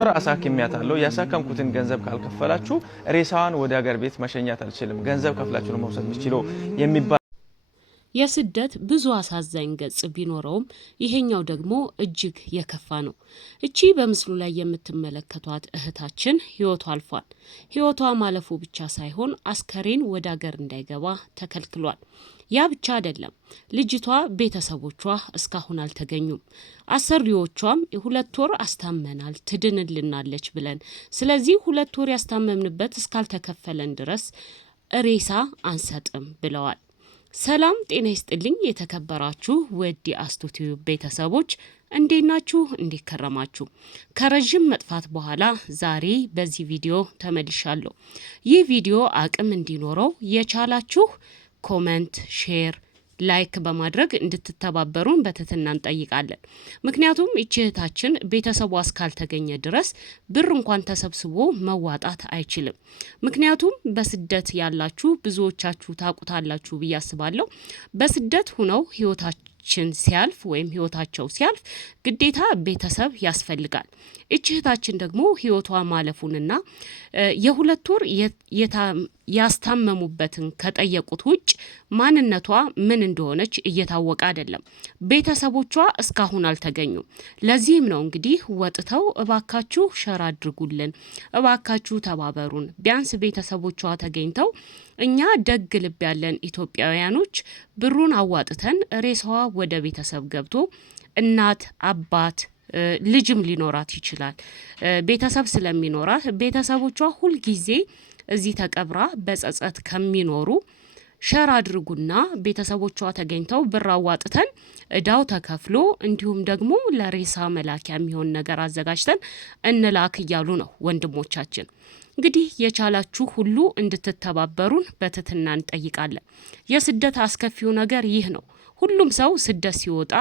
አሳክሚያታለሁ ያሳከምኩትን ገንዘብ ካልከፈላችሁ ሬሳዋን ወደ ሀገር ቤት መሸኛት አልችልም ገንዘብ ከፍላችሁ ነው መውሰድ የምትችለው የሚባል የስደት ብዙ አሳዛኝ ገጽ ቢኖረውም ይሄኛው ደግሞ እጅግ የከፋ ነው። እቺ በምስሉ ላይ የምትመለከቷት እህታችን ህይወቷ አልፏል። ህይወቷ ማለፉ ብቻ ሳይሆን አስከሬን ወደ ሀገር እንዳይገባ ተከልክሏል። ያ ብቻ አይደለም፣ ልጅቷ ቤተሰቦቿ እስካሁን አልተገኙም። አሰሪዎቿም 2 ወር አስታመናል ትድንልናለች ብለን፣ ስለዚህ 2 ወር ያስታመምንበት እስካልተከፈለን ድረስ ሬሳ አንሰጥም ብለዋል። ሰላም ጤና ይስጥልኝ የተከበራችሁ ውድ የአስቱቲዩብ ቤተሰቦች እንዴት ናችሁ? እንዴት ከረማችሁ? ከረጅም መጥፋት በኋላ ዛሬ በዚህ ቪዲዮ ተመልሻለሁ። ይህ ቪዲዮ አቅም እንዲኖረው የቻላችሁ ኮሜንት፣ ሼር፣ ላይክ በማድረግ እንድትተባበሩን በትህትና እንጠይቃለን። ምክንያቱም እቺ እህታችን ቤተሰቧ እስካልተገኘ ድረስ ብር እንኳን ተሰብስቦ መዋጣት አይችልም። ምክንያቱም በስደት ያላችሁ ብዙዎቻችሁ ታውቁታላችሁ ብዬ አስባለሁ። በስደት ሁነው ህይወታችን ሲያልፍ ወይም ህይወታቸው ሲያልፍ ግዴታ ቤተሰብ ያስፈልጋል። እቺ እህታችን ደግሞ ህይወቷ ማለፉንና የ2 ወር ያስታመሙበትን ከጠየቁት ውጭ ማንነቷ ምን እንደሆነች እየታወቀ አይደለም። ቤተሰቦቿ እስካሁን አልተገኙም። ለዚህም ነው እንግዲህ ወጥተው እባካችሁ ሸር አድርጉልን፣ እባካችሁ ተባበሩን፣ ቢያንስ ቤተሰቦቿ ተገኝተው እኛ ደግ ልብ ያለን ኢትዮጵያውያኖች ብሩን አዋጥተን ሬሳዋ ወደ ቤተሰብ ገብቶ እናት አባት ልጅም ሊኖራት ይችላል። ቤተሰብ ስለሚኖራት ቤተሰቦቿ ሁልጊዜ እዚህ ተቀብራ በጸጸት ከሚኖሩ ሸር አድርጉና ቤተሰቦቿ ተገኝተው ብር አዋጥተን እዳው ተከፍሎ እንዲሁም ደግሞ ለሬሳ መላኪያ የሚሆን ነገር አዘጋጅተን እንላክ እያሉ ነው ወንድሞቻችን። እንግዲህ የቻላችሁ ሁሉ እንድትተባበሩን በትህትና እንጠይቃለን። የስደት አስከፊው ነገር ይህ ነው። ሁሉም ሰው ስደት ሲወጣ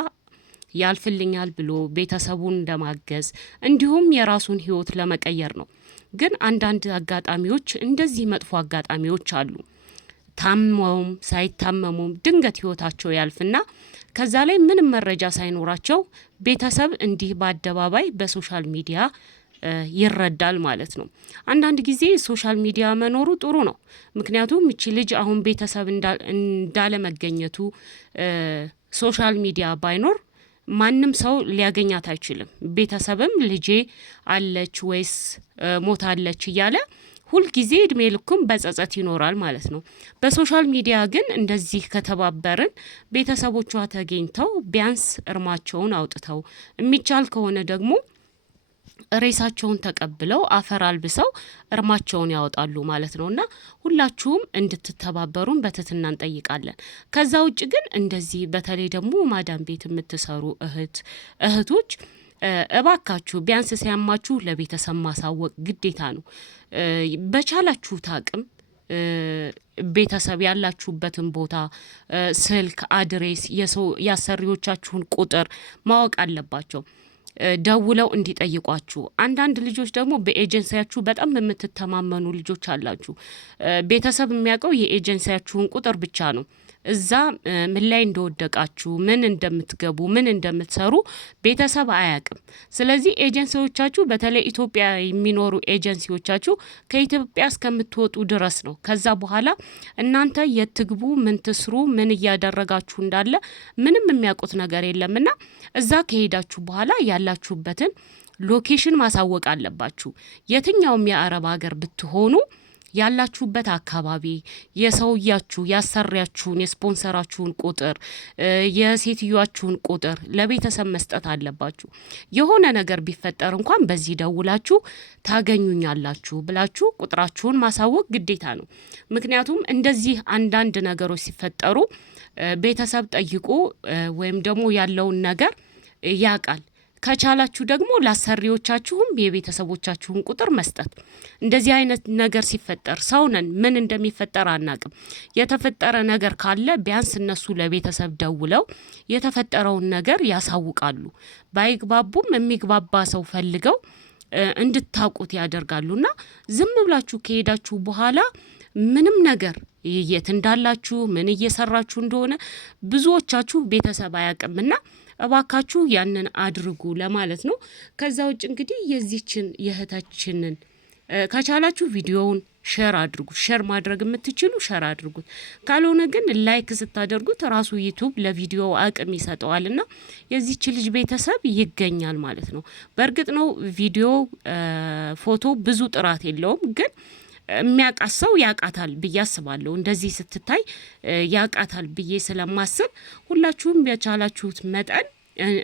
ያልፍልኛል ብሎ ቤተሰቡን ለማገዝ እንዲሁም የራሱን ህይወት ለመቀየር ነው። ግን አንዳንድ አጋጣሚዎች እንደዚህ መጥፎ አጋጣሚዎች አሉ። ታመሙም ሳይታመሙም ድንገት ህይወታቸው ያልፍና ከዛ ላይ ምንም መረጃ ሳይኖራቸው ቤተሰብ እንዲህ በአደባባይ በሶሻል ሚዲያ ይረዳል ማለት ነው። አንዳንድ ጊዜ ሶሻል ሚዲያ መኖሩ ጥሩ ነው። ምክንያቱም እቺ ልጅ አሁን ቤተሰብ እንዳለ መገኘቱ ሶሻል ሚዲያ ባይኖር ማንም ሰው ሊያገኛት አይችልም። ቤተሰብም ልጄ አለች ወይስ ሞታለች እያለ ሁልጊዜ እድሜ ልኩም በጸጸት ይኖራል ማለት ነው። በሶሻል ሚዲያ ግን እንደዚህ ከተባበርን ቤተሰቦቿ ተገኝተው ቢያንስ እርማቸውን አውጥተው የሚቻል ከሆነ ደግሞ ሬሳቸውን ተቀብለው አፈር አልብሰው እርማቸውን ያወጣሉ ማለት ነውና ሁላችሁም እንድትተባበሩን በትህትና እንጠይቃለን። ከዛ ውጭ ግን እንደዚህ በተለይ ደግሞ ማዳም ቤት የምትሰሩ እህቶች እባካችሁ ቢያንስ ሲያማችሁ ለቤተሰብ ማሳወቅ ግዴታ ነው። በቻላችሁት አቅም ቤተሰብ ያላችሁበትን ቦታ ስልክ፣ አድሬስ፣ ያሰሪዎቻችሁን ቁጥር ማወቅ አለባቸው። ደውለው እንዲጠይቋችሁ። አንዳንድ ልጆች ደግሞ በኤጀንሲያችሁ በጣም የምትተማመኑ ልጆች አላችሁ። ቤተሰብ የሚያውቀው የኤጀንሲያችሁን ቁጥር ብቻ ነው። እዛ ምን ላይ እንደወደቃችሁ፣ ምን እንደምትገቡ፣ ምን እንደምትሰሩ ቤተሰብ አያውቅም። ስለዚህ ኤጀንሲዎቻችሁ በተለይ ኢትዮጵያ የሚኖሩ ኤጀንሲዎቻችሁ ከኢትዮጵያ እስከምትወጡ ድረስ ነው። ከዛ በኋላ እናንተ የትግቡ፣ ምን ትስሩ፣ ምን እያደረጋችሁ እንዳለ ምንም የሚያውቁት ነገር የለምና እዛ ከሄዳችሁ በኋላ ያላችሁበትን ሎኬሽን ማሳወቅ አለባችሁ። የትኛውም የአረብ ሀገር ብትሆኑ ያላችሁበት አካባቢ የሰውያችሁ ያሰሪያችሁን የስፖንሰራችሁን ቁጥር የሴትዮዋችሁን ቁጥር ለቤተሰብ መስጠት አለባችሁ። የሆነ ነገር ቢፈጠር እንኳን በዚህ ደውላችሁ ታገኙኛላችሁ ብላችሁ ቁጥራችሁን ማሳወቅ ግዴታ ነው። ምክንያቱም እንደዚህ አንዳንድ ነገሮች ሲፈጠሩ ቤተሰብ ጠይቁ ወይም ደግሞ ያለውን ነገር ያውቃል። ከቻላችሁ ደግሞ ላሰሪዎቻችሁም የቤተሰቦቻችሁን ቁጥር መስጠት። እንደዚህ አይነት ነገር ሲፈጠር ሰውነን ምን እንደሚፈጠር አናቅም። የተፈጠረ ነገር ካለ ቢያንስ እነሱ ለቤተሰብ ደውለው የተፈጠረውን ነገር ያሳውቃሉ። ባይግባቡም የሚግባባ ሰው ፈልገው እንድታውቁት ያደርጋሉና ዝም ብላችሁ ከሄዳችሁ በኋላ ምንም ነገር የት እንዳላችሁ ምን እየሰራችሁ እንደሆነ ብዙዎቻችሁ ቤተሰብ አያውቅምና እባካችሁ ያንን አድርጉ ለማለት ነው። ከዛ ውጭ እንግዲህ የዚችን የእህታችንን ከቻላችሁ ቪዲዮውን ሼር አድርጉት። ሼር ማድረግ የምትችሉ ሼር አድርጉት። ካልሆነ ግን ላይክ ስታደርጉት ራሱ ዩቲዩብ ለቪዲዮ አቅም ይሰጠዋልና የዚች ልጅ ቤተሰብ ይገኛል ማለት ነው። በእርግጥ ነው ቪዲዮ ፎቶ ብዙ ጥራት የለውም፣ ግን የሚያውቃት ሰው ያውቃታል ብዬ አስባለሁ። እንደዚህ ስትታይ ያውቃታል ብዬ ስለማስብ ሁላችሁም የቻላችሁት መጠን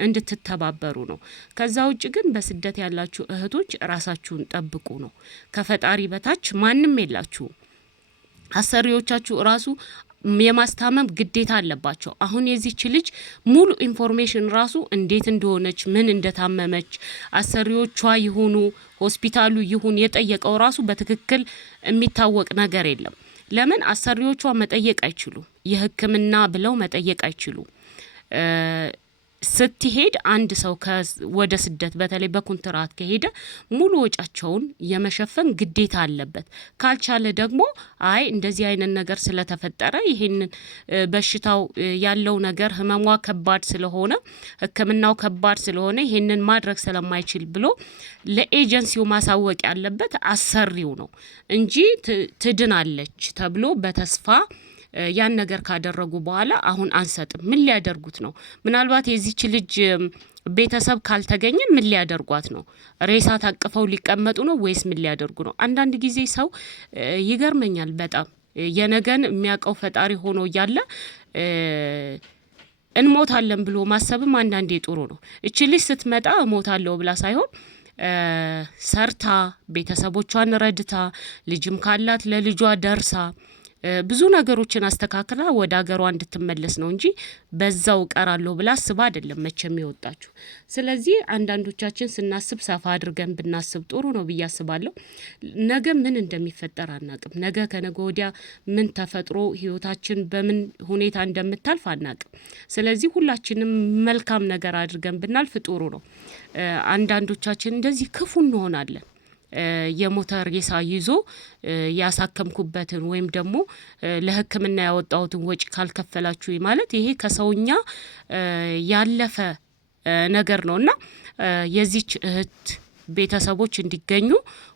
እንድትተባበሩ ነው። ከዛ ውጭ ግን በስደት ያላችሁ እህቶች ራሳችሁን ጠብቁ ነው። ከፈጣሪ በታች ማንም የላችሁም። አሰሪዎቻችሁ ራሱ የማስታመም ግዴታ አለባቸው። አሁን የዚች ልጅ ሙሉ ኢንፎርሜሽን ራሱ እንዴት እንደሆነች ምን እንደታመመች አሰሪዎቿ ይሁኑ ሆስፒታሉ ይሁን የጠየቀው ራሱ በትክክል የሚታወቅ ነገር የለም። ለምን አሰሪዎቿ መጠየቅ አይችሉም? የሕክምና ብለው መጠየቅ አይችሉም። ስትሄድ አንድ ሰው ወደ ስደት በተለይ በኮንትራት ከሄደ ሙሉ ወጫቸውን የመሸፈን ግዴታ አለበት። ካልቻለ ደግሞ አይ እንደዚህ አይነት ነገር ስለተፈጠረ ይሄንን በሽታው ያለው ነገር ህመሟ ከባድ ስለሆነ ሕክምናው ከባድ ስለሆነ ይሄንን ማድረግ ስለማይችል ብሎ ለኤጀንሲው ማሳወቅ ያለበት አሰሪው ነው እንጂ ትድናለች ተብሎ በተስፋ ያን ነገር ካደረጉ በኋላ አሁን አንሰጥም። ምን ሊያደርጉት ነው? ምናልባት የዚች ልጅ ቤተሰብ ካልተገኘ ምን ሊያደርጓት ነው? ሬሳ ታቅፈው ሊቀመጡ ነው ወይስ ምን ሊያደርጉ ነው? አንዳንድ ጊዜ ሰው ይገርመኛል በጣም የነገን የሚያውቀው ፈጣሪ ሆኖ እያለ እንሞታለን ብሎ ማሰብም አንዳንዴ ጥሩ ነው። እቺ ልጅ ስትመጣ እሞታለሁ ብላ ሳይሆን ሰርታ ቤተሰቦቿን ረድታ ልጅም ካላት ለልጇ ደርሳ ብዙ ነገሮችን አስተካክላ ወደ ሀገሯ እንድትመለስ ነው እንጂ በዛው ቀራለሁ ብላ አስባ አይደለም መቼም የወጣችሁ። ስለዚህ አንዳንዶቻችን ስናስብ ሰፋ አድርገን ብናስብ ጥሩ ነው ብዬ አስባለሁ። ነገ ምን እንደሚፈጠር አናቅም። ነገ ከነገ ወዲያ ምን ተፈጥሮ ህይወታችን በምን ሁኔታ እንደምታልፍ አናቅም። ስለዚህ ሁላችንም መልካም ነገር አድርገን ብናልፍ ጥሩ ነው። አንዳንዶቻችን እንደዚህ ክፉ እንሆናለን። የሞተ ሬሳ ይዞ ያሳከምኩበትን ወይም ደግሞ ለሕክምና ያወጣሁትን ወጪ ካልከፈላችሁ ማለት ይሄ ከሰውኛ ያለፈ ነገር ነውና የዚች እህት ቤተሰቦች እንዲገኙ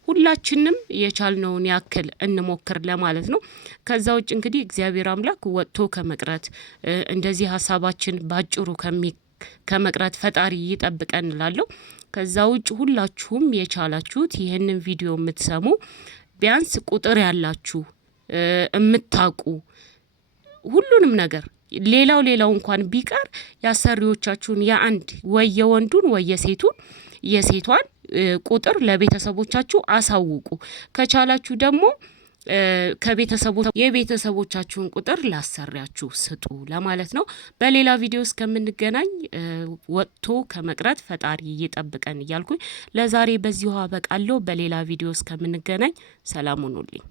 ሁላችንም የቻልነውን ያክል እንሞክር ለማለት ነው። ከዛ ውጭ እንግዲህ እግዚአብሔር አምላክ ወጥቶ ከመቅረት እንደዚህ ሀሳባችን ባጭሩ ከመቅረት ፈጣሪ ይጠብቀን እላለሁ። ከዛ ውጭ ሁላችሁም የቻላችሁት ይህንን ቪዲዮ የምትሰሙ ቢያንስ ቁጥር ያላችሁ የምታውቁ ሁሉንም ነገር ሌላው እንኳን ቢቀር ያሰሪዎቻችሁን የአንድ ወይ የወንዱን ወይ የሴቷን ቁጥር ለቤተሰቦቻችሁ አሳውቁ። ከቻላችሁ ደግሞ የቤተሰቦቻችሁን ቁጥር ላሰሪያችሁ ስጡ ለማለት ነው። በሌላ ቪዲዮ እስከምንገናኝ ወጥቶ ከመቅረት ፈጣሪ ይጠብቀን እያልኩኝ ለዛሬ በዚሁ አበቃለሁ። በሌላ ቪዲዮ እስከምንገናኝ ሰላም ሁኑልኝ።